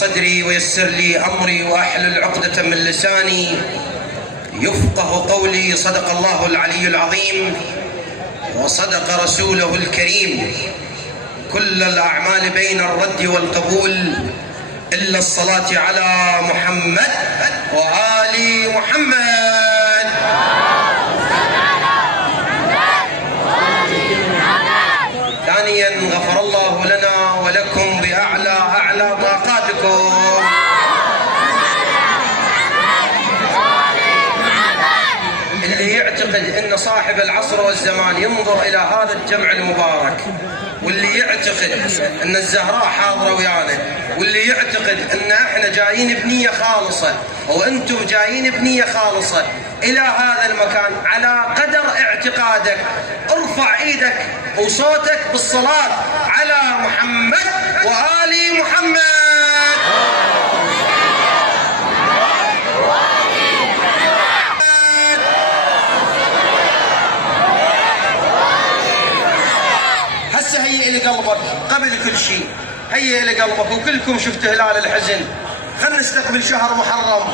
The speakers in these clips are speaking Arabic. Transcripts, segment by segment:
صدري ويسر لي أمري وأحلل عقدة من لساني يفقه قولي. صدق الله العلي العظيم وصدق رسوله الكريم. كل الأعمال بين الرد والقبول إلا الصلاة على محمد وآل محمد. ثانيا غفر الله لنا ولكم بأعلى طاقاتكم. اللي يعتقد أن صاحب العصر والزمان ينظر إلى هذا الجمع المبارك، واللي يعتقد أن الزهراء حاضرة ويانا، واللي يعتقد أن احنا جايين بنية خالصة وأنتم جايين بنية خالصة إلى هذا المكان، على قدر اعتقادك ارفع ايدك وصوتك بالصلاة على محمد وآل محمد. هسه هيئ لقلبك قبل كل شيء، هيئ لقلبك، وكلكم شفت هلال الحزن. خلنا نستقبل شهر محرم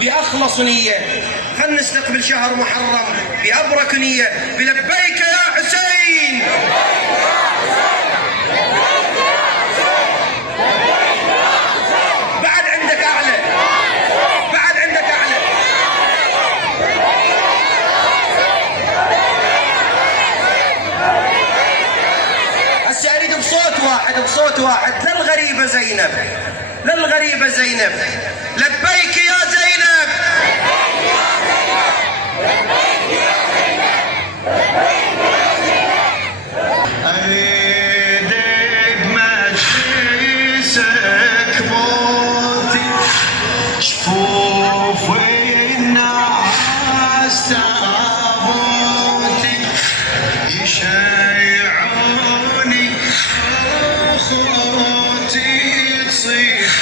بأخلص نية، خلنا نستقبل شهر محرم بأبرك نية، بلبيك يا حسين. بعد عندك أعلى، بعد عندك أعلى. هسه أريد بصوت واحد للغريبة زينب، للغريبة زينب. لبيك يا زينب، أريدك مجلسك موتي، شفوف الناس تابوتي، يشيعوني أخوتي تصيح،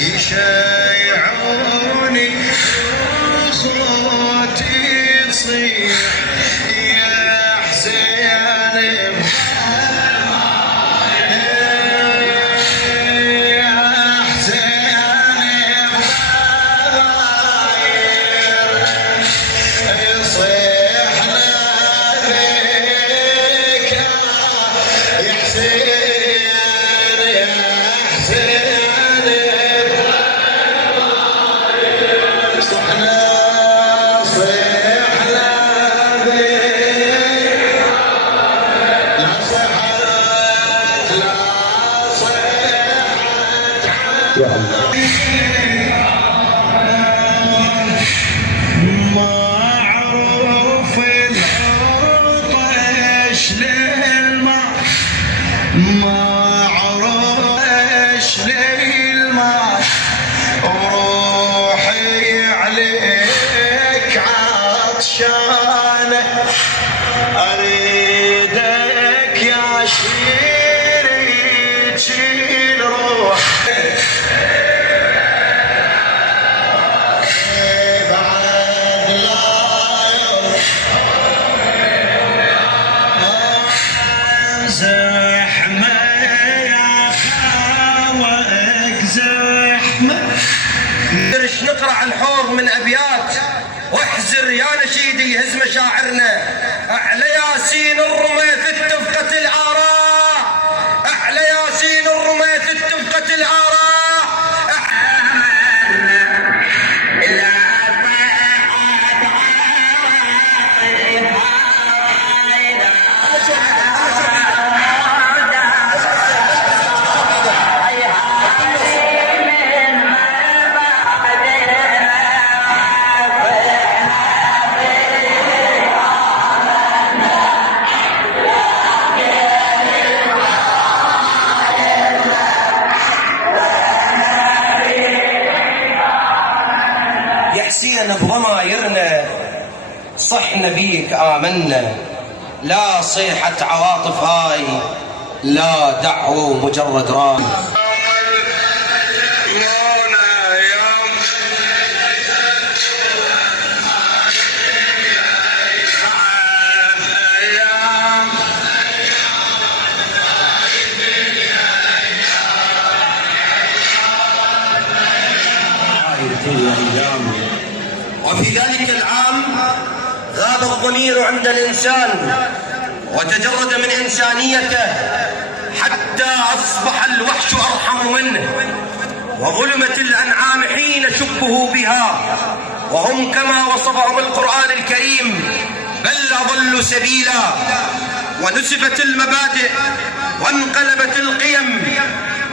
يشيعوني أخوتي تصيح، يا حسين معروف العرطش للماء، معروش للماء، وروحي عليك عطشانة، أريدك يا شيري تشيل روحي. زحمة يا خاوك زحمة. نقرأ الحوض من أبيات واحزر يا نشيدي يهز مشاعرنا. أعلى ياسين الرمي في اتفقة الآراء، أعلى ياسين الرمي في اتفقة الآراء. بضمايرنا صحنا بيك آمنا، لا صيحة عواطف هاي، لا دعوة مجرد راي. وفي ذلك العام غاب الضمير عند الإنسان وتجرد من إنسانيته حتى أصبح الوحش أرحم منه، وظلمت الأنعام حين شبهوا بها، وهم كما وصفهم القرآن الكريم بل أضلوا سبيلا. ونسفت المبادئ وانقلبت القيم،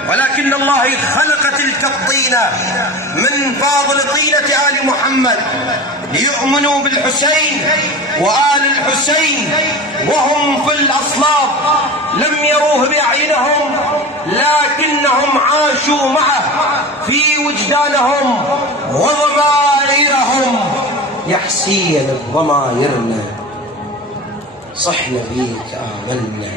ولكن الله خلق تلك الطينة من فاضل طينة آل محمد ليؤمنوا بالحسين وآل الحسين وهم في الأصلاب، لم يروه بأعينهم لكنهم عاشوا معه في وجدانهم وضمائرهم. يا حسين بضمائرنا صحنا بيك آمنا.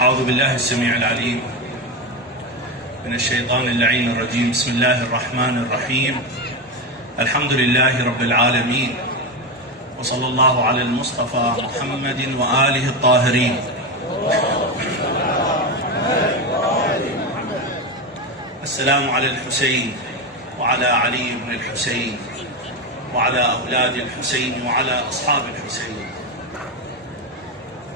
أعوذ بالله السميع العليم من الشيطان اللعين الرجيم. بسم الله الرحمن الرحيم. الحمد لله رب العالمين، وصلى الله على المصطفى محمد وآله الطاهرين. السلام على الحسين وعلى علي بن الحسين وعلى أولاد الحسين وعلى أصحاب الحسين.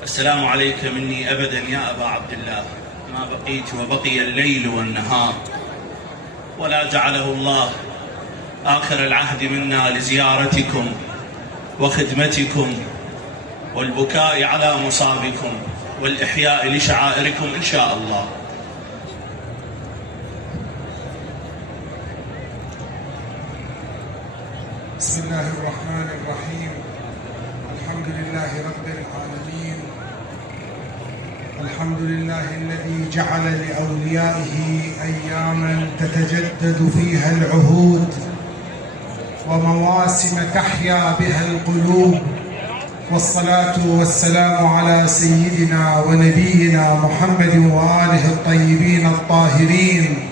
السلام عليك مني أبدا يا أبا عبد الله، ما بقيت وبقي الليل والنهار، ولا جعله الله آخر العهد منا لزيارتكم وخدمتكم والبكاء على مصابكم والإحياء لشعائركم إن شاء الله. بسم الله الرحمن الرحيم. الحمد لله رب العالمين. الحمد لله الذي جعل لأوليائه أياما تتجدد فيها العهود ومواسم تحيا بها القلوب، والصلاة والسلام على سيدنا ونبينا محمد وآله الطيبين الطاهرين،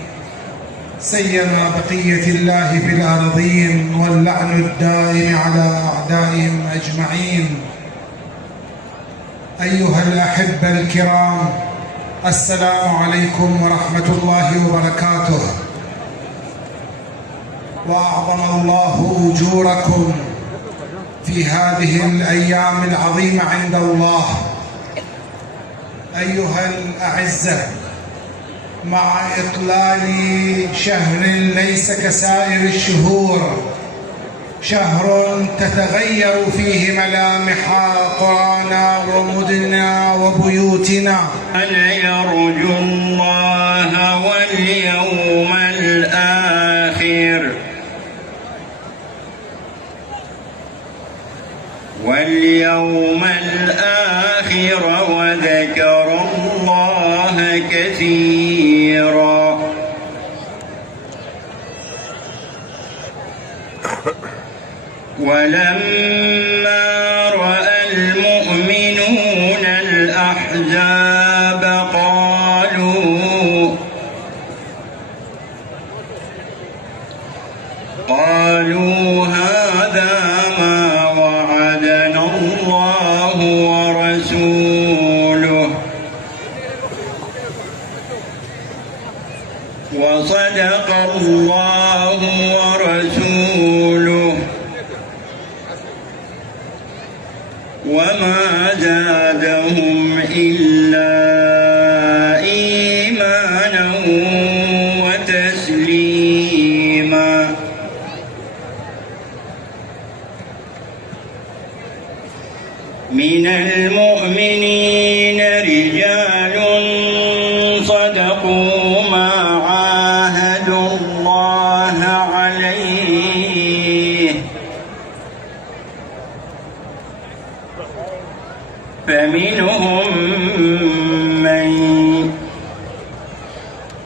سيما بقية الله في الأرضين، واللعن الدائم على أعدائهم أجمعين. أيها الأحبة الكرام، السلام عليكم ورحمة الله وبركاته، وأعظم الله أجوركم في هذه الأيام العظيمة عند الله. أيها الأعزة، مع إطلال شهر ليس كسائر الشهور، شهر تتغير فيه ملامح قرانا ومدننا وبيوتنا، أن يرجو الله واليوم الآخر وذكر الله كثيرا. ولما رأى المؤمنون الأحزاب قالوا هذا ما وعدنا الله ورسوله وصدق الله ورسوله وما زادهم إلا إيمانا وتسليما. من المؤمنين رجال صدقوا ما عاهدوا الله عليه،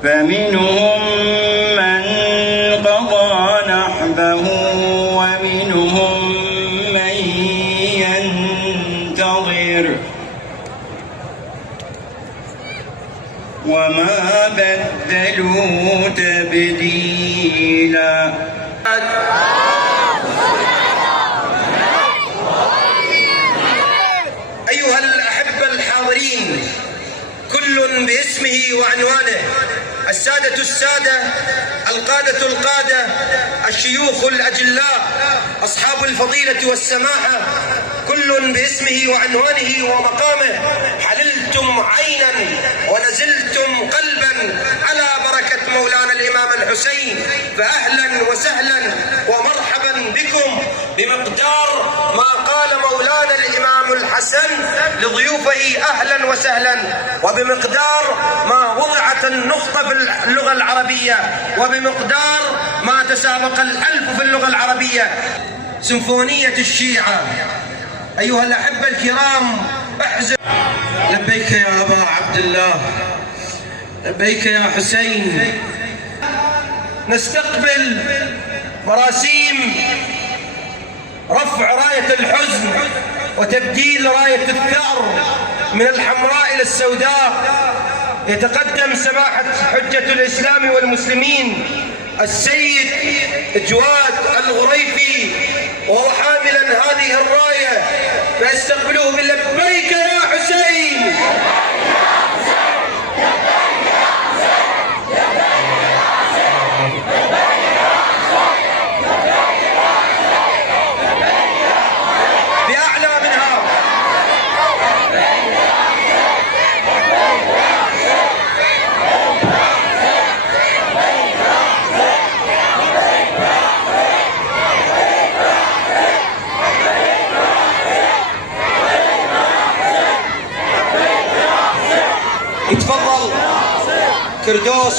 فمنهم من قضى نحبه ومنهم من ينتظر وما بدلوا تبديلا. أيها الأحبة الحاضرين كل باسمه وعنوانه، السادة القادة القادة، الشيوخ الأجلاء، أصحاب الفضيلة والسماحة، كل باسمه وعنوانه ومقامه، حللتم عينا ونزلتم قلبا على بركة مولانا الإمام الحسين، فأهلا وسهلا ومرحبا بكم بمقدار ما قال مولانا الإمام الحسن لضيوفه أهلا وسهلا، وبمقدار ما وضعت النقطة في اللغة العربية، وبمقدار ما تسابق الألف في اللغة العربية. سيمفونية الشيعة. أيها الأحبة الكرام، احزن. لبيك يا أبا عبد الله، لبيك يا حسين. نستقبل مراسيم رفع راية الحزن وتبديل راية الثأر من الحمراء إلى السوداء. يتقدم سماحة حجة الإسلام والمسلمين السيد جواد الغريفي وهو حاملا هذه الراية، فاستقبلوه بلبيك يا حسين. بأعلى منها. يتفضل كردوس.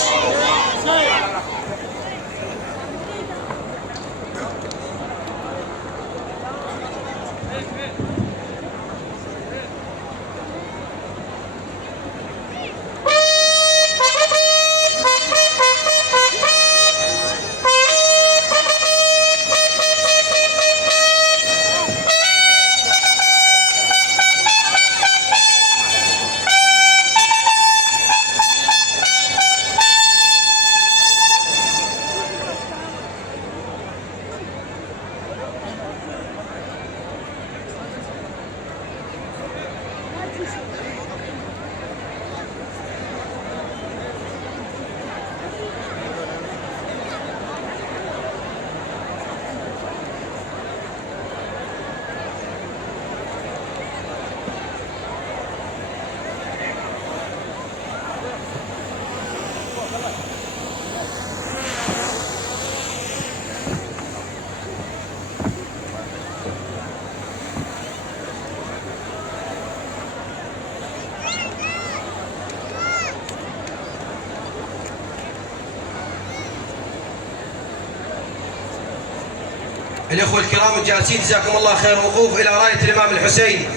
الإخوة الكرام الجالسين جزاكم الله خير، وقوف إلى راية الإمام الحسين،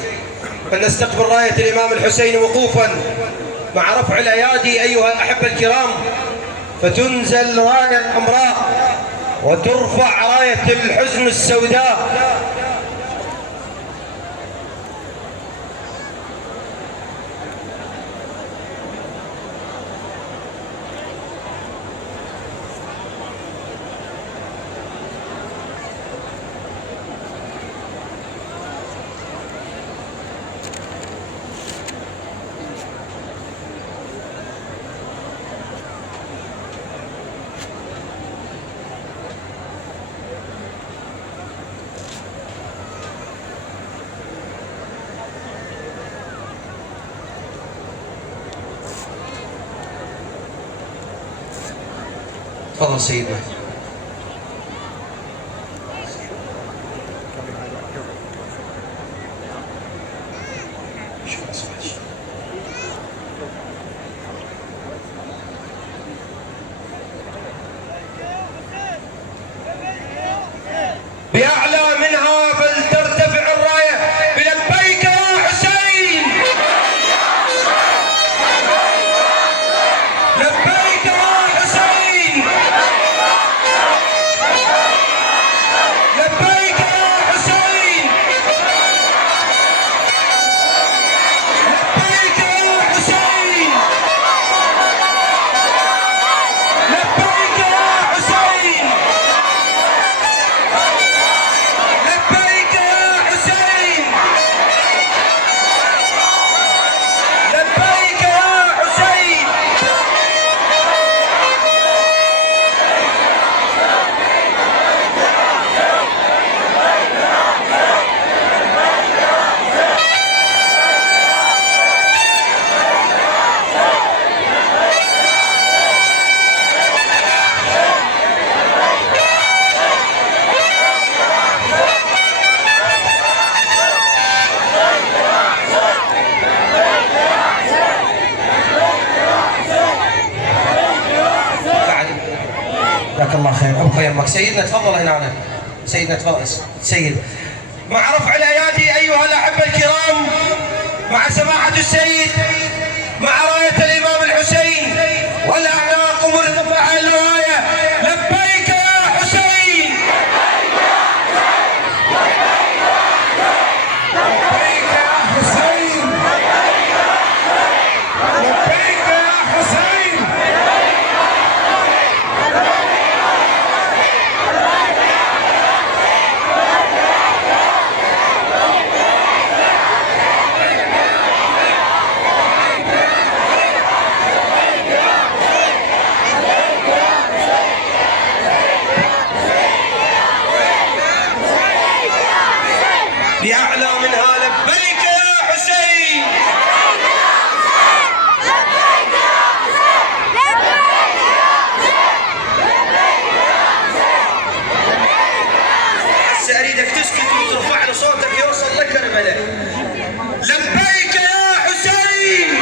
فلنستقبل راية الإمام الحسين وقوفا مع رفع الأيادي. أيها الأحبة الكرام، فتنزل راية الحمراء وترفع راية الحزن السوداء. تفضل سيدنا. بأعلى منها فلترتفع الراية بلبيك يا حسين، لبيك يا سيدنا تفضل هنا. سيدنا تفضل. سيد، مع رفع الايادي ايها الاحبه الكرام، مع سماحه السيد، مع رايه الامام الحسين والاعناق مرتفعه الرايه، لبيك يا حسين. لبيك يا حسين. لبيك يا حسين. لأعلى منها لبيك يا حسين. هسه اريدك تسكت وترفع له صوتك يوصل لكربلاء. لبيك يا حسين.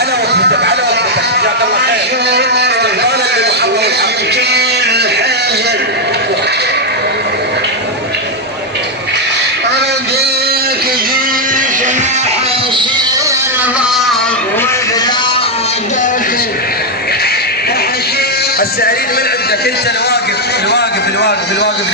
على وقتك على وقتك، جزاك الله خير. استقبالا للمحرم الحق. هسه اريد من عندك انت الواقف